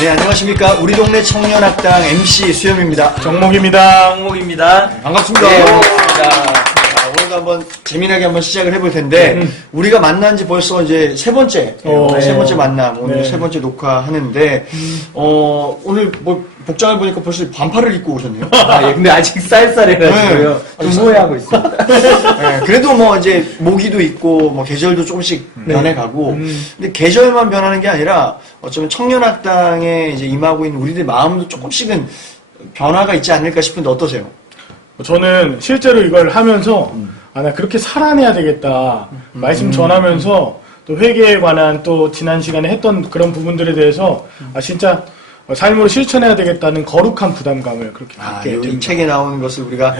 네, 안녕하십니까. 우리 동네 청년학당 MC 수염입니다. 정목입니다. 홍목입니다. 반갑습니다. 네, 반갑습니다. 자, 오늘도 한번 재미나게 한번 시작을 해볼 텐데, 우리가 만난 지 벌써 이제 세 번째 만남, 오늘 세 번째 녹화하는데, 오늘 뭐 복장을 보니까 벌써 반팔을 입고 오셨네요. 아, 예, 근데 아직 쌀쌀해가지고요. 좀 후회하고 있습니다. 네, 그래도 뭐 이제 모기도 있고, 뭐 계절도 조금씩 변해가고, 근데 계절만 변하는 게 아니라, 어쩌면 청년학당에 이제 임하고 있는 우리들 마음도 조금씩은 변화가 있지 않을까 싶은데 어떠세요? 저는 실제로 이걸 하면서 나 그렇게 살아내야 되겠다 말씀 전하면서 또 회계에 관한 또 지난 시간에 했던 그런 부분들에 대해서 진짜 삶으로 실천해야 되겠다는 거룩한 부담감을 그렇게 갖게 이 됩니다. 책에 나오는 것을 우리가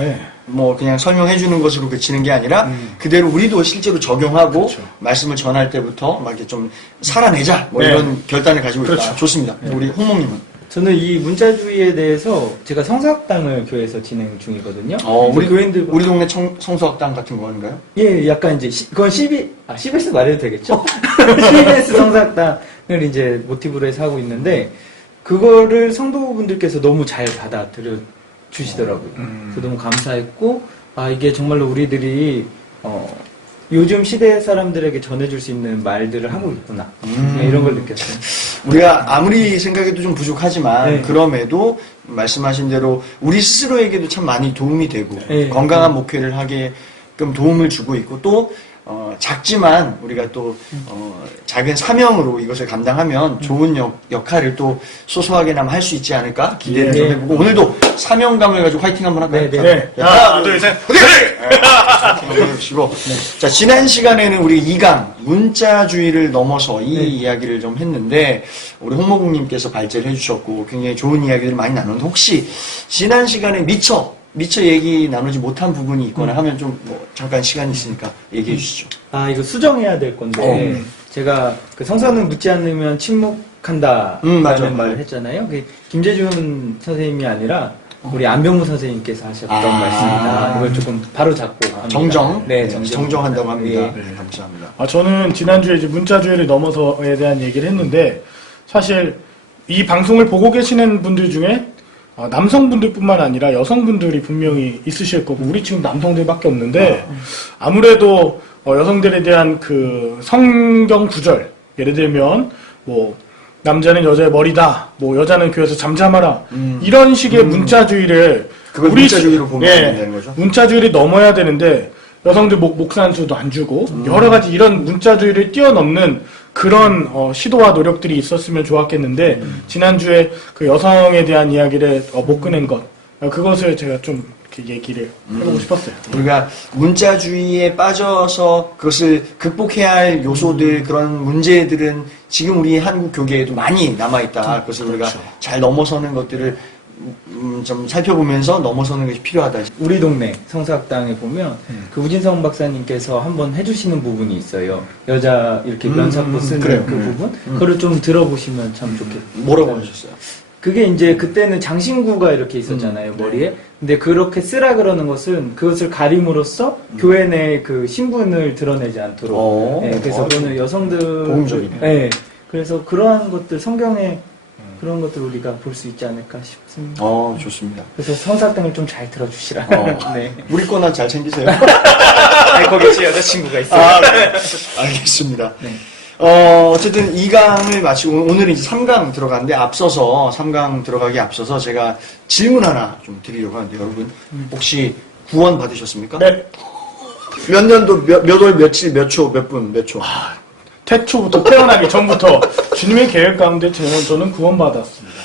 뭐 그냥 설명해 주는 것으로 그치는 게 아니라 그대로 우리도 실제로 적용하고 그렇죠. 말씀을 전할 때부터 막 이렇게 좀 살아내자 뭐 이런 결단을 가지고 있다. 그렇죠. 좋습니다. 우리 홍목님은? 저는 이 문자주의에 대해서 제가 성서학당을 교회에서 진행 중이거든요. 우리 교인들 우리 동네 성서학당 같은 거 아닌가요? 예, 약간 이제 그건 CBS 말해도 되겠죠? CBS 성서학당을 이제 모티브로 해서 하고 있는데 그거를 성도분들께서 너무 잘 받아들여 주시더라고요. 그래서 너무 감사했고 이게 정말로 우리들이 요즘 시대 사람들에게 전해줄 수 있는 말들을 하고 있구나. 이런 걸 느꼈어요. 우리가 아무리 생각해도 좀 부족하지만 네. 그럼에도 말씀하신 대로 우리 스스로에게도 참 많이 도움이 되고 네. 건강한 목회를 하게끔 도움을 주고 있고 또 작지만 우리가 또 작은 사명으로 이것을 감당하면 좋은 역할을 또 소소하게나마 할 수 있지 않을까 기대를 좀 해보고 오늘도 사명감을 가지고 화이팅 한번 할까요? 네. 자, 하나, 둘, 셋. 한번 해주시고 자, 지난 시간에는 우리 2강 문자주의를 넘어서 이 이야기를 좀 했는데 우리 홍모국님께서 발제를 해주셨고 굉장히 좋은 이야기들을 많이 나눴는데 혹시 지난 시간에 미처 얘기 나누지 못한 부분이 있거나 하면 좀 뭐 잠깐 시간이 있으니까 얘기해 주시죠. 이거 수정해야 될 건데 제가 그 성서는 묻지 않으면 침묵한다라는 맞아요. 말을 했잖아요. 그게 김재준 선생님이 아니라 우리 안병무 선생님께서 하셨던 말씀입니다. 이걸 조금 바로 잡고 합니다. 정정? 네, 정정한다고 합니다. 예. 네, 감사합니다. 저는 지난주에 이제 문자주의를 넘어서에 대한 얘기를 했는데 사실 이 방송을 보고 계시는 분들 중에 남성분들뿐만 아니라 여성분들이 분명히 있으실 거고 우리 지금 남성들밖에 없는데 아무래도 여성들에 대한 그 성경 구절 예를 들면 뭐 남자는 여자의 머리다 뭐 여자는 교회에서 잠잠하라 이런 식의 문자주의를 그걸 문자주의로 보면 안 되는 거죠? 문자주의를 넘어야 되는데 여성들 목산수도 안 주고 여러 가지 이런 문자주의를 뛰어넘는 그런 시도와 노력들이 있었으면 좋았겠는데 지난주에 그 여성에 대한 이야기를 못 꺼낸 것 그것을 제가 좀 이렇게 얘기를 해보고 싶었어요. 우리가 문자주의에 빠져서 그것을 극복해야 할 요소들 그런 문제들은 지금 우리 한국 교계에도 많이 남아있다. 그것을 우리가 잘 넘어서는 것들을 좀 살펴보면서 넘어서는 것이 필요하다. 우리 동네 성서학당에 보면 그 우진성 박사님께서 한번 해주시는 부분이 있어요. 여자 이렇게 면사포 쓰는 그래요. 그 부분 그거를 좀 들어보시면 참 좋겠어요. 뭐라고 하셨어요? 그게 이제 그때는 장신구가 이렇게 있었잖아요, 머리에. 근데 그렇게 쓰라 그러는 것은 그것을 가림으로써 교회 내 그 신분을 드러내지 않도록. 그래서 그거는 여성들. 도움적이네. 네. 그래서 그러한 것들, 성경에 그런 것들 우리가 볼 수 있지 않을까 싶습니다. 좋습니다. 그래서 성사학당을 좀 잘 들어주시라. 네. 우리 거나 잘 챙기세요. 거기 제 여자친구가 있어요. 네. 알겠습니다. 네. 어쨌든 2강을 마치고 오늘은 이제 3강 들어가는데 앞서서 3강 들어가기 앞서서 제가 질문 하나 좀 드리려고 하는데 여러분 혹시 구원 받으셨습니까? 네. 몇 년도 몇 월 며칠 몇 초 몇 분 몇 초? 태초부터 태어나기 전부터 주님의 계획 가운데 저는 구원받았습니다.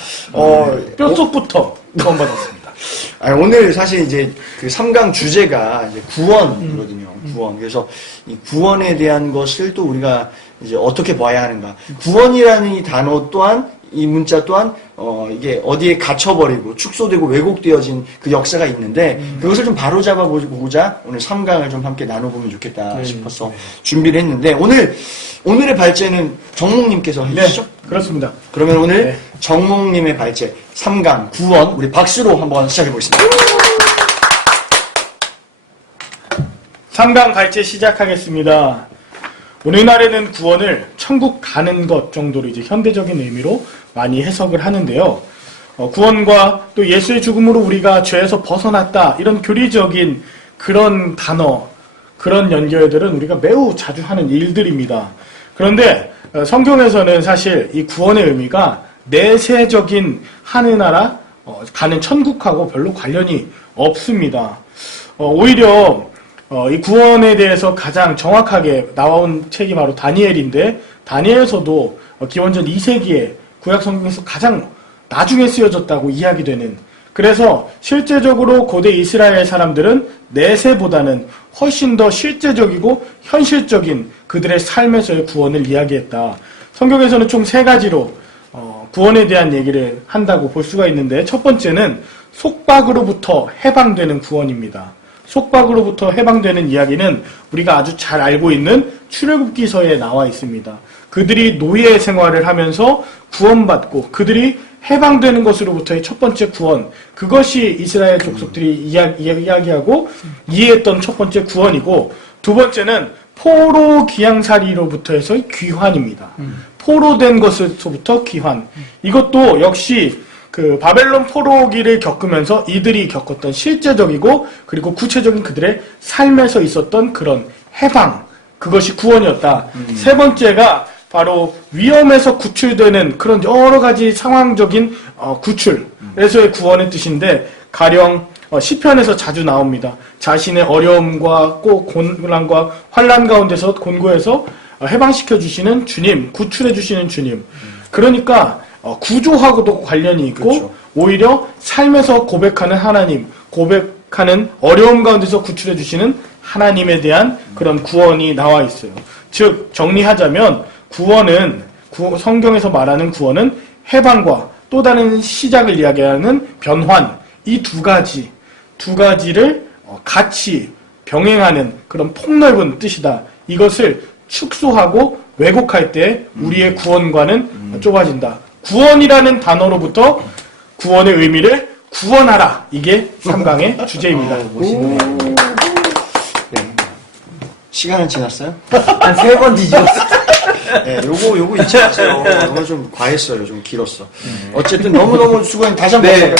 뼛속부터 구원받았습니다. 오늘 사실 이제 그 3강 주제가 이제 구원이거든요. 구원. 그래서 이 구원에 대한 것을 또 우리가 이제 어떻게 봐야 하는가. 구원이라는 이 단어 또한 이 문자 또한 이게 어디에 갇혀버리고 축소되고 왜곡되어진 그 역사가 있는데 그것을 좀 바로잡아 보고자 오늘 3강을 좀 함께 나눠보면 좋겠다 싶어서 준비를 했는데 오늘의 발제는 정목님께서 해주시죠? 네, 그렇습니다. 그러면 오늘 정목님의 발제 3강 구원 우리 박수로 한번 시작해 보겠습니다. 3강 발제 시작하겠습니다. 오늘날에는 구원을 천국 가는 것 정도로 이제 현대적인 의미로 많이 해석을 하는데요. 구원과 또 예수의 죽음으로 우리가 죄에서 벗어났다 이런 교리적인 그런 단어, 그런 연결들은 우리가 매우 자주 하는 일들입니다. 그런데 성경에서는 사실 이 구원의 의미가 내세적인 하늘나라 가는 천국하고 별로 관련이 없습니다. 오히려 이 구원에 대해서 가장 정확하게 나온 책이 바로 다니엘인데 다니엘서도 기원전 2세기에 구약 성경에서 가장 나중에 쓰여졌다고 이야기되는, 그래서 실제적으로 고대 이스라엘 사람들은 내세보다는 훨씬 더 실제적이고 현실적인 그들의 삶에서의 구원을 이야기했다. 성경에서는 총 3가지로 구원에 대한 얘기를 한다고 볼 수가 있는데, 첫 번째는 속박으로부터 해방되는 구원입니다. 속박으로부터 해방되는 이야기는 우리가 아주 잘 알고 있는 출애굽기서에 나와 있습니다. 그들이 노예 생활을 하면서 구원받고 그들이 해방되는 것으로부터의 첫 번째 구원, 그것이 이스라엘 족속들이 이야기하고 이해했던 첫 번째 구원이고, 두 번째는 포로 귀양살이로부터 해서의 귀환입니다. 포로된 것에서부터 귀환. 이것도 역시 그 바벨론 포로기를 겪으면서 이들이 겪었던 실제적이고 그리고 구체적인 그들의 삶에서 있었던 그런 해방, 그것이 구원이었다. 세 번째가 바로 위험에서 구출되는 그런 여러 가지 상황적인 구출에서의 구원의 뜻인데, 가령 시편에서 자주 나옵니다. 자신의 어려움과 꼭 고난과 환난 가운데서 곤고해서 해방시켜 주시는 주님, 구출해 주시는 주님. 그러니까 구조하고도 관련이 있고, 그렇죠. 오히려 삶에서 고백하는 하나님, 고백하는 어려움 가운데서 구출해 주시는 하나님에 대한 그런 구원이 나와 있어요. 즉 정리하자면 구원은, 성경에서 말하는 구원은 해방과 또 다른 시작을 이야기하는 변환, 이 두 가지를 같이 병행하는 그런 폭넓은 뜻이다. 이것을 축소하고 왜곡할 때 우리의 구원과는 좁아진다. 구원이라는 단어로부터 구원의 의미를 구원하라. 이게 3강의 주제입니다. 멋있네. 시간은 지났어요? 한 3번 뒤집었어. 네, 요거 잊지 마세요. 요거 좀 과했어요. 좀 길었어. 어쨌든 너무너무 수고했는데 다시 한번 네.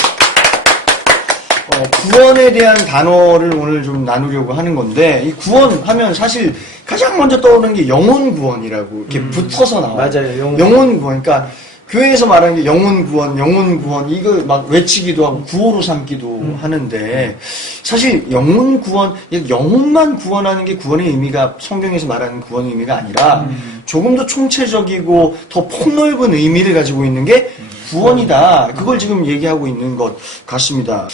구원에 대한 단어를 오늘 좀 나누려고 하는 건데, 이 구원하면 사실 가장 먼저 떠오르는 게 영혼 구원이라고 이렇게 붙어서 나와요. 맞아요. 영혼 구원. 그러니까 교회에서 말하는 게 영혼 구원, 이거 막 외치기도 하고 구호로 삼기도 하는데, 사실 영혼 구원, 영혼만 구원하는 게 구원의 의미가, 성경에서 말하는 구원의 의미가 아니라 조금 더 총체적이고 더 폭넓은 의미를 가지고 있는 게 구원이다. 그걸 지금 얘기하고 있는 것 같습니다.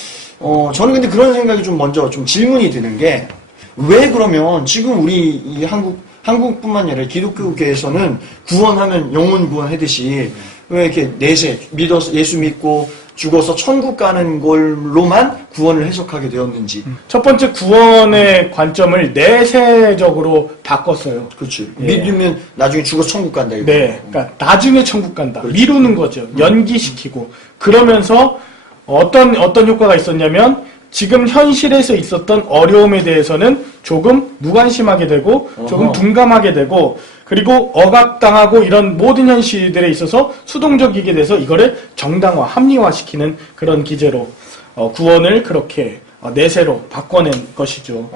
저는 근데 그런 생각이 좀 먼저 좀 질문이 드는 게, 왜 그러면 지금 우리 이 한국뿐만 아니라 기독교계에서는 구원하면 영혼 구원하듯이 왜 이렇게 내세 믿어서 예수 믿고 죽어서 천국 가는 걸로만 구원을 해석하게 되었는지. 첫 번째 구원의 관점을 내세적으로 바꿨어요. 그렇지. 예. 믿으면 나중에 죽어서 천국 간다. 이거. 네, 그러니까 나중에 천국 간다. 그렇지. 미루는 거죠. 연기시키고. 그러면서 어떤 효과가 있었냐면, 지금 현실에서 있었던 어려움에 대해서는 조금 무관심하게 되고, 조금 둔감하게 되고, 그리고 억압당하고 이런 모든 현실들에 있어서 수동적이게 돼서 이거를 정당화, 합리화시키는 그런 기제로 구원을 그렇게 내세로 바꿔낸 것이죠.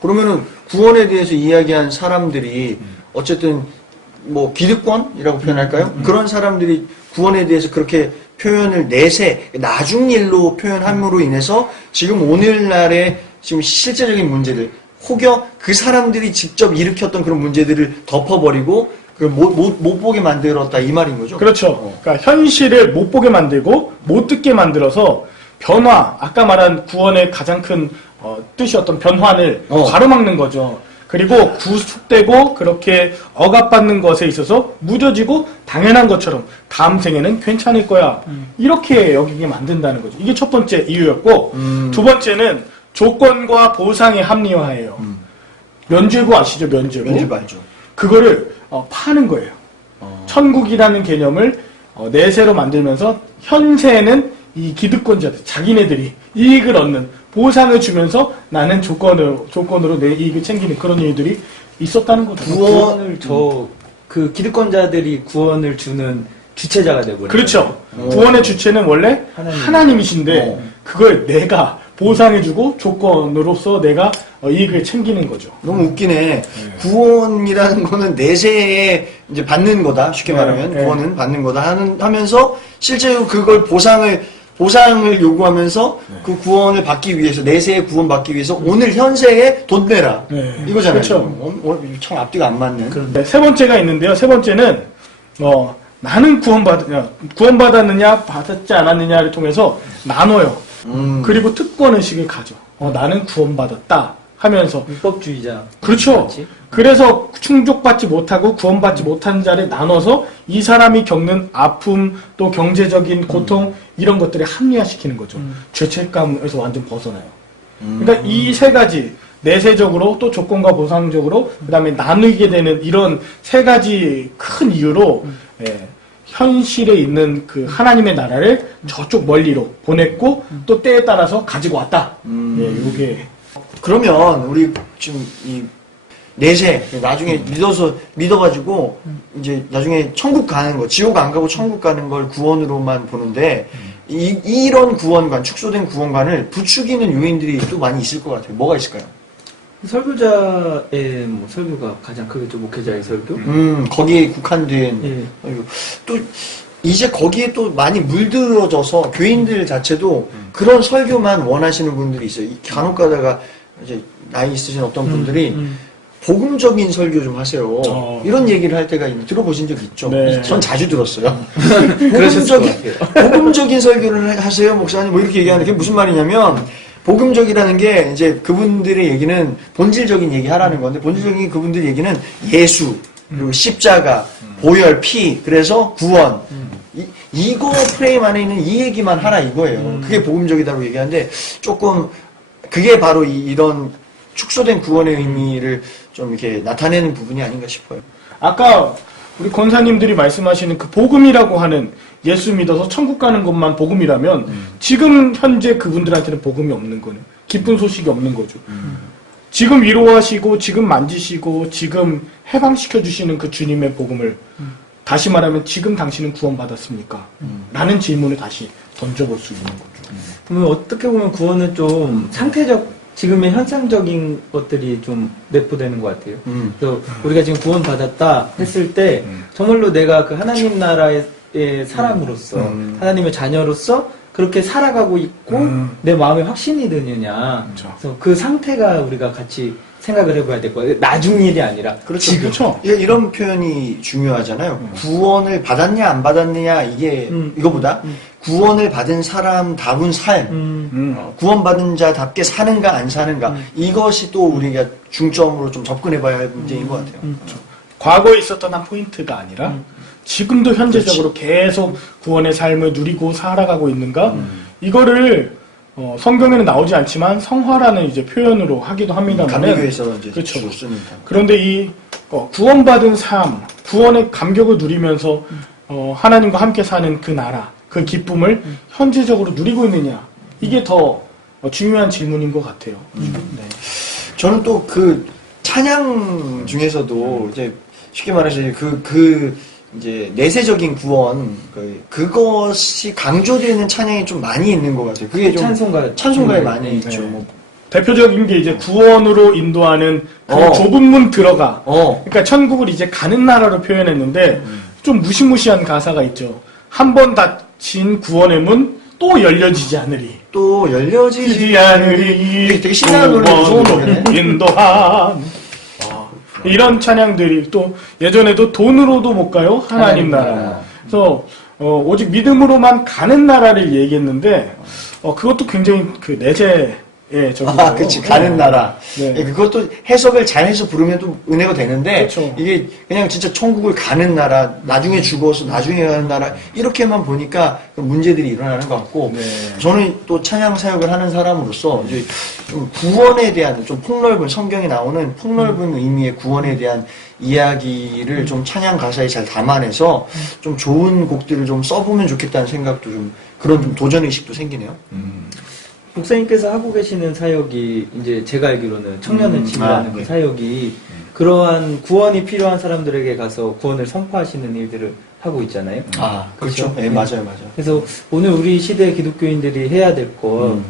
그러면은 구원에 대해서 이야기한 사람들이 어쨌든 뭐 기득권이라고 표현할까요? 그런 사람들이 구원에 대해서 그렇게 표현을 내세, 나중 일로 표현함으로 인해서 지금 오늘날의 지금 실제적인 문제들, 혹여 그 사람들이 직접 일으켰던 그런 문제들을 덮어버리고 못 보게 만들었다, 이 말인 거죠? 그렇죠. 그러니까 현실을 못 보게 만들고 못 듣게 만들어서 변화, 아까 말한 구원의 가장 큰 뜻이었던 변환을 가로막는 거죠. 그리고 구속되고 그렇게 억압받는 것에 있어서 무뎌지고 당연한 것처럼 다음 생에는 괜찮을 거야. 이렇게 여기게 만든다는 거죠. 이게 첫 번째 이유였고, 두 번째는 조건과 보상의 합리화예요. 면죄부 아시죠? 면죄부 알죠. 그거를 파는 거예요. 천국이라는 개념을 내세로 만들면서 현세에는 이 기득권자들, 자기네들이 이익을 얻는, 보상을 주면서 나는 조건으로 내 이익을 챙기는 그런 일들이 있었다는 거죠. 구원을 그 기득권자들이 구원을 주는 주체자가 돼버려요. 그렇죠. 구원의 주체는 원래 하나님이신데 그걸 내가 보상해주고 조건으로서 내가 이익을 챙기는 거죠. 너무 웃기네. 구원이라는 거는 내세에 이제 받는 거다. 쉽게 말하면 네. 구원은 받는 거다 하면서 실제로 그걸 보상을 요구하면서 그 구원을 받기 위해서 내세에 구원받기 위해서 오늘 현세에 돈 내라. 네. 이거잖아요. 그렇죠. 참 앞뒤가 안 맞는. 네, 세 번째가 있는데요. 세 번째는 나는 구원받았느냐 받았지 않았느냐를 통해서 나눠요. 그리고 특권의식을 가져. 나는 구원받았다 하면서. 율법주의자. 그렇죠. 같이. 그래서 충족받지 못하고 구원받지 못한 자를 나눠서 이 사람이 겪는 아픔 또 경제적인 고통 이런 것들을 합리화시키는 거죠. 죄책감에서 완전 벗어나요. 그러니까 이 세 가지 내세적으로 또 조건과 보상적으로 그다음에 나누게 되는 이런 세 가지 큰 이유로 현실에 있는 그 하나님의 나라를 저쪽 멀리로 보냈고 또 때에 따라서 가지고 왔다. 이게 그러면 우리 지금 이 내세 나중에 믿어가지고 이제 나중에 천국 가는 거, 지옥 안 가고 천국 가는 걸 구원으로만 보는데 이런 구원관, 축소된 구원관을 부추기는 요인들이 또 많이 있을 것 같아요. 뭐가 있을까요? 설교자의 뭐 설교가 가장 크겠죠. 목회자의 설교. 거기에 국한된 예. 또 이제 거기에 또 많이 물들어져서 교인들 자체도 그런 설교만 원하시는 분들이 있어요. 간혹 가다가 이제 나이 있으신 어떤 분들이 복음적인 설교 좀 하세요. 이런 얘기를 할 때가 들어보신 적 있죠? 네. 전 자주 들었어요. 그러셨을 것 같아요. 복음적인 설교를 하세요, 목사님. 뭐 이렇게 얘기하는 게 무슨 말이냐면 복음적이라는 게 이제 그분들의 얘기는 본질적인 얘기 하라는 건데 본질적인 그분들 얘기는 예수 그리고 십자가 보혈 피 그래서 구원 이거 프레임 안에 있는 이 얘기만 하라 이거예요. 그게 복음적이다고 얘기하는데 조금 그게 바로 이런 축소된 구원의 의미를 좀 이렇게 나타내는 부분이 아닌가 싶어요. 아까 우리 권사님들이 말씀하시는 그 복음이라고 하는 예수 믿어서 천국 가는 것만 복음이라면 지금 현재 그분들한테는 복음이 없는 거네. 기쁜 소식이 없는 거죠. 지금 위로하시고 지금 만지시고 지금 해방시켜 주시는 그 주님의 복음을 다시 말하면 지금 당신은 구원받았습니까? 라는 질문을 다시 던져볼 수 있는 거죠. 그러면 어떻게 보면 구원은 좀 상태적 지금의 현상적인 것들이 좀 내포되는 것 같아요. 그래서 우리가 지금 구원받았다 했을 때 정말로 내가 그 하나님 나라의 사람으로서 하나님의 자녀로서 그렇게 살아가고 있고 내 마음에 확신이 드느냐. 그래서 그 상태가 우리가 같이 생각을 해봐야 될 거예요. 나중 일이 아니라 그렇죠. 지금. 그렇죠. 이런 표현이 중요하잖아요. 구원을 받았냐 안 받았느냐 이게 이거보다 구원을 받은 사람다운 삶, 구원받은 자답게 사는가 안 사는가 이것이 또 우리가 중점으로 좀 접근해봐야 할 문제인 것 같아요. 과거에 있었던 한 포인트가 아니라 지금도 현재적으로 계속 구원의 삶을 누리고 살아가고 있는가? 이거를 성경에는 나오지 않지만 성화라는 이제 표현으로 하기도 합니다만 감리교에서 이제 그렇죠. 좋습니다. 그런데 이 구원받은 삶, 구원의 감격을 누리면서 하나님과 함께 사는 그 나라, 그 기쁨을 현재적으로 누리고 있느냐? 이게 더 중요한 질문인 것 같아요. 네. 저는 또 그 찬양 중에서도 이제 쉽게 말해서 이제 내세적인 구원 그것이 강조되는 찬양이 좀 많이 있는 것 같아요. 그게 좀 찬송가에 많이 있죠. 뭐. 대표적인 게 이제 구원으로 인도하는 그 좁은 문 들어가. 그러니까 천국을 이제 가는 나라로 표현했는데 좀 무시무시한 가사가 있죠. 한 번 닫힌 구원의 문 또 열려지지 않으리. 또 열려지지 않으리. 되게 신나는 노래, 무서운 노래네. 인도한. 이런 찬양들이 또 예전에도 돈으로도 못 가요 하나님 나라. 그래서 오직 믿음으로만 가는 나라를 얘기했는데 그것도 굉장히 그 내재의 적이에요. 그치 가는 나라. 네. 그것도 해석을 잘해서 부르면 또 은혜가 되는데 그렇죠. 이게 그냥 진짜 천국을 가는 나라, 나중에 죽어서 나중에 가는 나라 이렇게만 보니까 문제들이 일어나는 것 같고 네. 저는 또 찬양 사역을 하는 사람으로서 이제 좀 구원에 대한 좀 폭넓은 성경에 나오는 폭넓은 의미의 구원에 대한 이야기를 좀 찬양 가사에 잘 담아내서 좀 좋은 곡들을 좀 써보면 좋겠다는 생각도 좀 그런 좀 도전의식도 생기네요. 목사님께서 하고 계시는 사역이 이제 제가 알기로는 청년을 지휘하는 그 네. 사역이 그러한 구원이 필요한 사람들에게 가서 구원을 선포하시는 일들을 하고 있잖아요. 아, 그렇죠. 그렇죠? 예, 네. 맞아요. 그래서 오늘 우리 시대 기독교인들이 해야 될 건,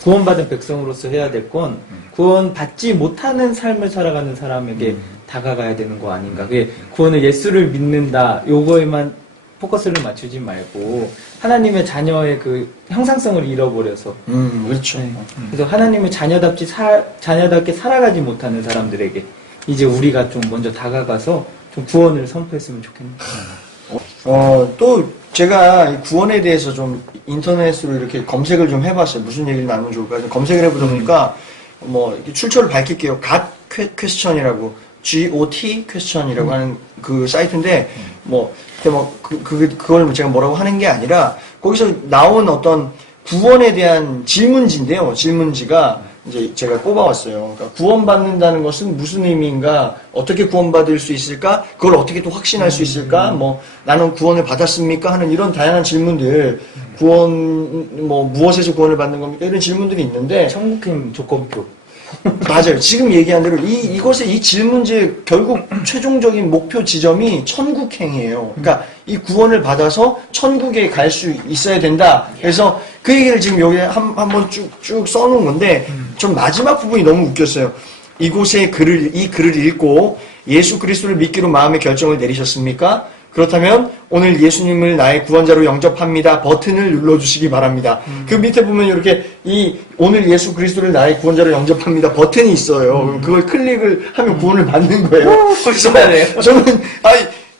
구원받은 백성으로서 해야 될 건, 구원받지 못하는 삶을 살아가는 사람에게 다가가야 되는 거 아닌가. 그게 구원을 예수를 믿는다, 요거에만 포커스를 맞추지 말고, 하나님의 자녀의 그 형상성을 잃어버려서, 그렇죠. 네. 그래서 하나님의 자녀답게 살아가지 못하는 사람들에게, 이제 우리가 좀 먼저 다가가서, 좀 구원을 선포했으면 좋겠네요. 또 제가 이 구원에 대해서 좀 인터넷으로 이렇게 검색을 좀 해봤어요. 무슨 얘기를 나누면 좋을까? 검색을 해보다 보니까 뭐 이렇게 출처를 밝힐게요. God Question이라고 GOT Question이라고 하는 그 사이트인데 그걸 제가 뭐라고 하는 게 아니라 거기서 나온 어떤 구원에 대한 질문지인데요. 질문지가 이제 제가 뽑아왔어요. 그러니까 구원받는다는 것은 무슨 의미인가? 어떻게 구원받을 수 있을까? 그걸 어떻게 또 확신할 수 있을까? 뭐 나는 구원을 받았습니까? 하는 이런 다양한 질문들, 구원 무엇에서 구원을 받는 겁니까? 이런 질문들이 있는데 천국행 조건표. 맞아요. 지금 얘기한 대로 이것의 이 질문지의 결국 최종적인 목표 지점이 천국행이에요. 그러니까 이 구원을 받아서 천국에 갈 수 있어야 된다. 그래서 그 얘기를 지금 여기 한번 쭉 써놓은 건데 좀 마지막 부분이 너무 웃겼어요. 이곳에 이 글을 읽고 예수 그리스도를 믿기로 마음의 결정을 내리셨습니까? 그렇다면 오늘 예수님을 나의 구원자로 영접합니다. 버튼을 눌러주시기 바랍니다. 그 밑에 보면 이렇게 오늘 예수 그리스도를 나의 구원자로 영접합니다. 버튼이 있어요. 그걸 클릭을 하면 구원을 받는 거예요. 그래서 저는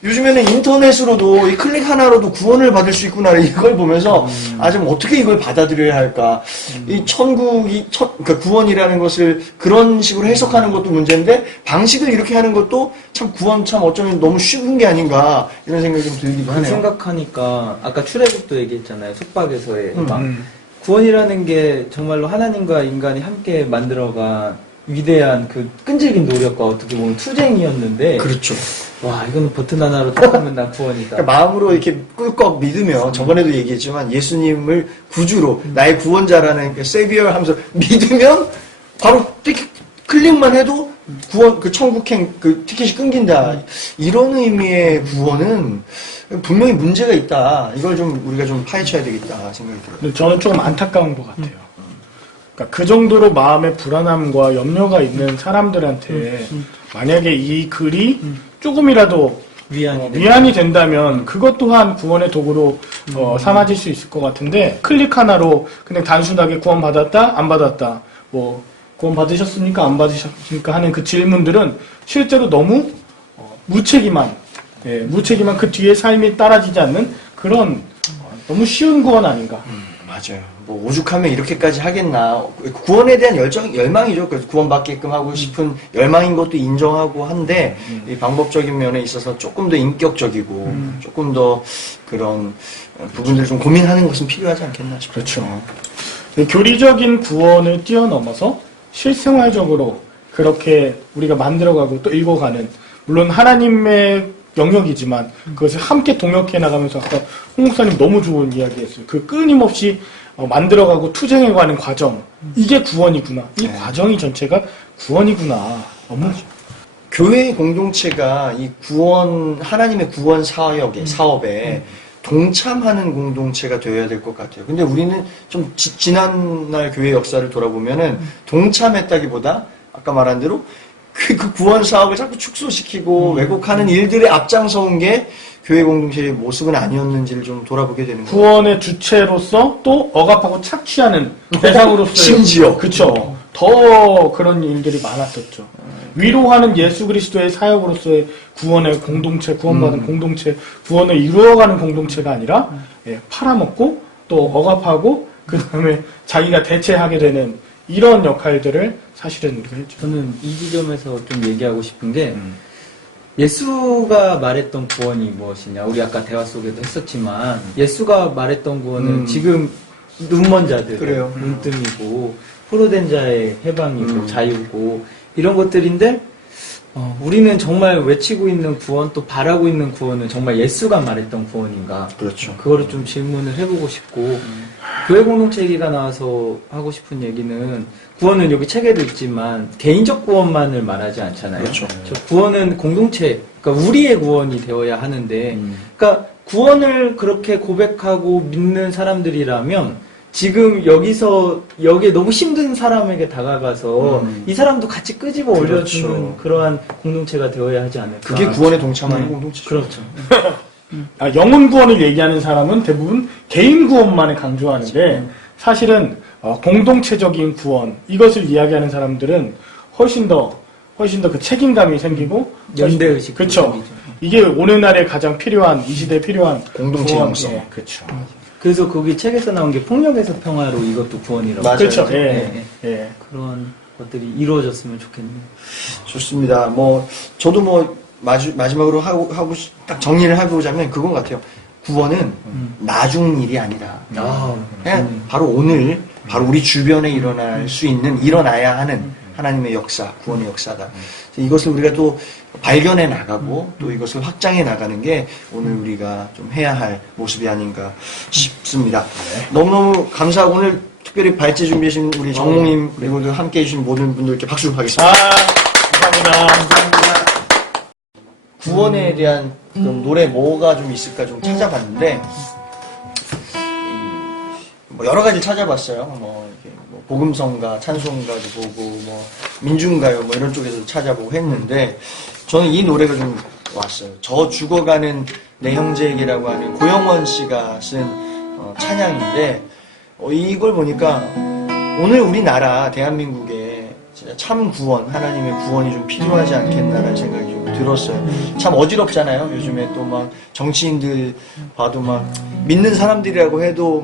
요즘에는 인터넷으로도 이 클릭 하나로도 구원을 받을 수 있구나 이걸 보면서 좀 어떻게 이걸 받아들여야 할까. 이 그러니까 구원이라는 것을 그런 식으로 해석하는 것도 문제인데 방식을 이렇게 하는 것도 참 구원 참 어쩌면 너무 쉬운 게 아닌가 이런 생각이 좀 들기도 하네요. 생각하니까 아까 출애굽도 얘기했잖아요. 속박에서의 구원이라는 게 정말로 하나님과 인간이 함께 만들어간 위대한 그 끈질긴 노력과 어떻게 보면 투쟁이었는데 그렇죠. 와 이거는 버튼 하나로 딱 하면 난 구원이다. 그러니까 마음으로 이렇게 꿀꺽 믿으며 저번에도 얘기했지만 예수님을 구주로 나의 구원자라는 그 세비어 하면서 믿으면 바로 클릭만 해도 구원 그 천국행 그 티켓이 끊긴다. 이런 의미의 구원은 분명히 문제가 있다. 이걸 좀 우리가 좀 파헤쳐야 되겠다 생각이 들어요. 근데 저는 조금 안타까운 것 같아요. 그러니까 그 정도로 마음에 불안함과 염려가 있는 사람들한테 만약에 이 글이 조금이라도 위안이 된다면 그것 또한 구원의 도구로 삼아질 수 있을 것 같은데 클릭 하나로 그냥 단순하게 구원 받았다 안 받았다 뭐 구원 받으셨습니까 안 받으셨습니까 하는 그 질문들은 실제로 너무 무책임한 그 뒤에 삶이 따라지지 않는 그런 너무 쉬운 구원 아닌가. 맞아요. 뭐 오죽하면 이렇게까지 하겠나. 구원에 대한 열망이죠. 그래서 구원받게끔 하고 싶은 열망인 것도 인정하고 한데 이 방법적인 면에 있어서 조금 더 인격적이고 조금 더 그런 부분들을 좀 고민하는 것은 필요하지 않겠나 싶어요. 그렇죠. 교리적인 구원을 뛰어넘어서 실생활적으로 그렇게 우리가 만들어가고 또 읽어가는 물론 하나님의 영역이지만 그것을 함께 동역해 나가면서 아까 홍 목사님 너무 좋은 이야기했어요. 그 끊임없이 만들어가고 투쟁해가는 과정 이게 구원이구나. 이 과정이 전체가 구원이구나. 너무 교회 공동체가 이 구원 하나님의 구원 사업에 동참하는 공동체가 되어야 될 것 같아요. 근데 우리는 좀 지난날 교회 역사를 돌아보면은 동참했다기보다 아까 말한 대로 그 구원 사업을 자꾸 축소시키고 왜곡하는 일들에 앞장서온 게 교회 공동체의 모습은 아니었는지를 좀 돌아보게 되는 거예요. 구원의 주체로서 또 억압하고 착취하는 대상으로서 심지어 그쵸. 더 그런 일들이 많았었죠. 위로하는 예수 그리스도의 사역으로서의 구원의 공동체, 구원받은 공동체, 구원을 이루어가는 공동체가 아니라 팔아먹고 또 억압하고 그 다음에 자기가 대체하게 되는 이런 역할들을 사실은 우리가 했죠. 저는 이 지점에서 좀 얘기하고 싶은 게 예수가 말했던 구원이 무엇이냐. 우리 아까 대화 속에도 했었지만 예수가 말했던 구원은 지금 눈먼 자들, 그래요. 눈뜸이고 포로된 자의 해방이고 자유고 이런 것들인데 우리는 정말 외치고 있는 구원 또 바라고 있는 구원은 정말 예수가 말했던 구원인가. 그렇죠. 그거를 좀 질문을 해보고 싶고 교회 공동체 얘기가 나와서 하고 싶은 얘기는 구원은 여기 책에도 있지만 개인적 구원만을 말하지 않잖아요. 그렇죠. 저 구원은 공동체 그러니까 우리의 구원이 되어야 하는데, 그러니까 구원을 그렇게 고백하고 믿는 사람들이라면 지금 여기에 너무 힘든 사람에게 다가가서 이 사람도 같이 끄집어 올려주는 그렇죠. 그러한 공동체가 되어야 하지 않을까. 그게 구원에 동참하는 공동체죠. 그렇죠. 영혼 구원을 얘기하는 사람은 대부분 개인 구원만을 강조하는데 사실은 공동체적인 구원 이것을 이야기하는 사람들은 훨씬 더 그 책임감이 생기고 연대의식. 그렇죠. 이게 오늘날에 가장 필요한 이 시대에 필요한 공동체 구원. 형성. 예, 그렇죠. 그래서 거기 책에서 나온 게 폭력에서 평화로 이것도 구원이라고. 맞아요. 그렇죠. 예, 네. 예. 그런 것들이 이루어졌으면 좋겠네요. 좋습니다. 저도 마지막으로 딱 정리를 하고자면 그건 같아요. 구원은 나중 일이 아니다. 그냥 바로 오늘, 바로 우리 주변에 일어나야 하는 하나님의 역사, 구원의 역사다. 이것을 우리가 또 발견해 나가고 또 이것을 확장해 나가는 게 오늘 우리가 좀 해야 할 모습이 아닌가 싶습니다. 너무너무 감사하고 오늘 특별히 발제 준비하신 우리 정몽님 그리고 함께 해주신 모든 분들께 박수 하겠습니다. 감사합니다. 구원에 대한 그런 노래 뭐가 좀 있을까 좀 찾아봤는데 여러 가지 찾아봤어요. 복음성가, 찬송가도 보고 민중가요 이런 쪽에서 찾아보고 했는데 저는 이 노래가 좀 왔어요. 저 죽어가는 내 형제에게라고 하는 고영원 씨가 쓴 찬양인데 이걸 보니까 오늘 우리나라 대한민국에 진짜 참 구원, 하나님의 구원이 좀 필요하지 않겠나라는 생각이 좀 들었어요. 참 어지럽잖아요. 요즘에 또 정치인들 봐도 믿는 사람들이라고 해도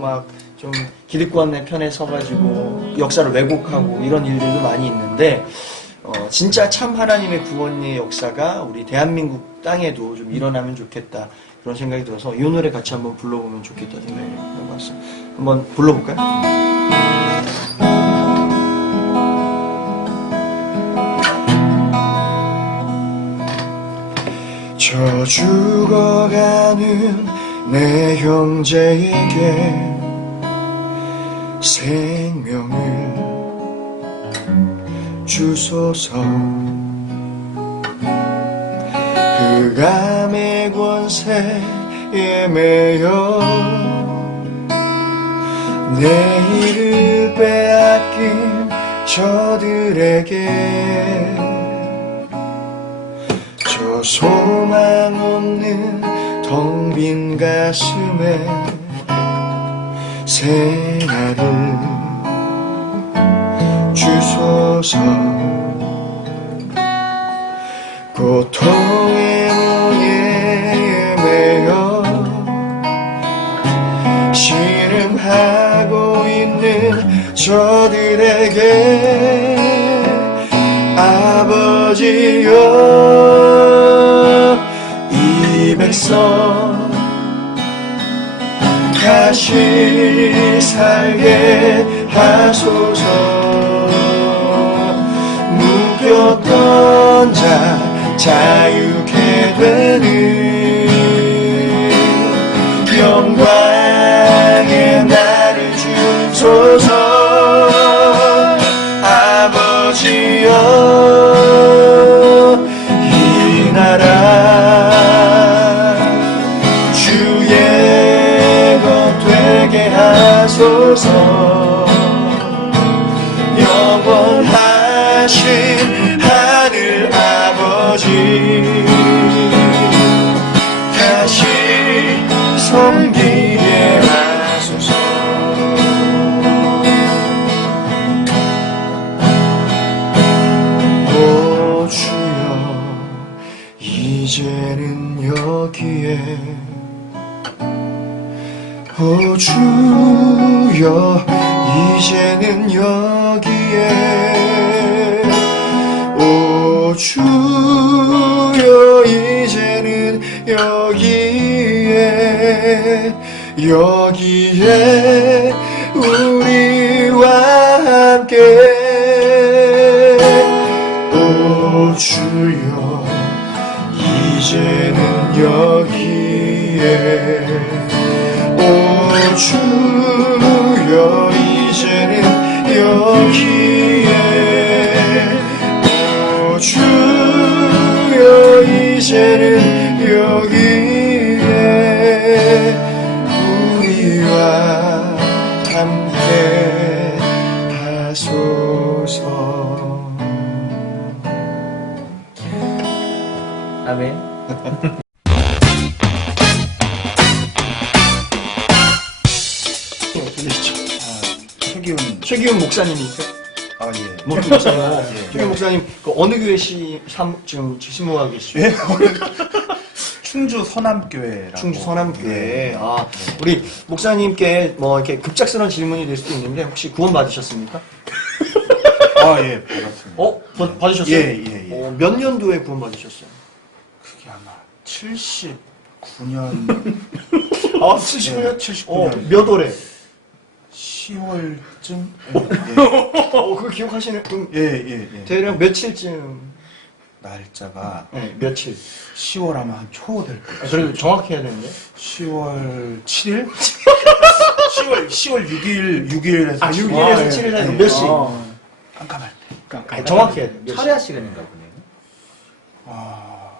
좀 기득권의 편에 서가지고 역사를 왜곡하고 이런 일들도 많이 있는데 진짜 참 하나님의 구원의 역사가 우리 대한민국 땅에도 좀 일어나면 좋겠다 그런 생각이 들어서 이 노래 같이 한번 불러보면 좋겠다 생각이 해봤어요. 한번 불러볼까요? 저 죽어가는 내 형제에게 생명을 주소서. 흑암의 권세에 매여 내일을 빼앗긴 저들에게 저 소망 없는 텅 빈 가슴에 새날을 주소서. 고통의 멍에 매여 신음하고 있는 저들에게 아버지여 이 백성 다시 살게 하소서. 묶였던 자 자유케 되는 영광의 나를 주소서. 아버지여 이 나라 주의 것 되게 하소서. 영원하신 하늘 아버지 다시 섬기게 하소서. 오 주여 이제는 여기에 오 주여 이제는 여기에 오 주여 이제는 여기에 우리와 함께 오 주여 이제는 여기에 오 주여 이제는 여기에 오 주여 이제는 아멘. 최기훈 목사님이니까. 아, 예. 목사님. 예. 최기훈 목사님, 그 어느 교회 지금 신무하고 계시죠? 예. 충주 서남교회라고. 충주 서남교회. 네. 아, 우리 목사님께 뭐 이렇게 급작스러운 질문이 될 수도 있는데 혹시 구원 받으셨습니까? 아, 예, 받았습니다. 받으셨어요? 예, 예, 예. 몇 년도에 구원 받으셨어요? 그게 아마 79년. 아, 79년? 79년. 몇 월에? 10월쯤? 그거 기억하시는? 그럼 예, 예, 예. 대략 며칠쯤? 날짜가 네, 며칠. 10월 아마 한 초 될 거예요. 그래도 정확히 해야 되는데. 10월 7일? 10월 6일에서. 6일에서 7일 사이 몇 시? 깜깜할 때. 아니, 정확히 해야 돼. 몇 시? 철야 시간인가 보네요. 아.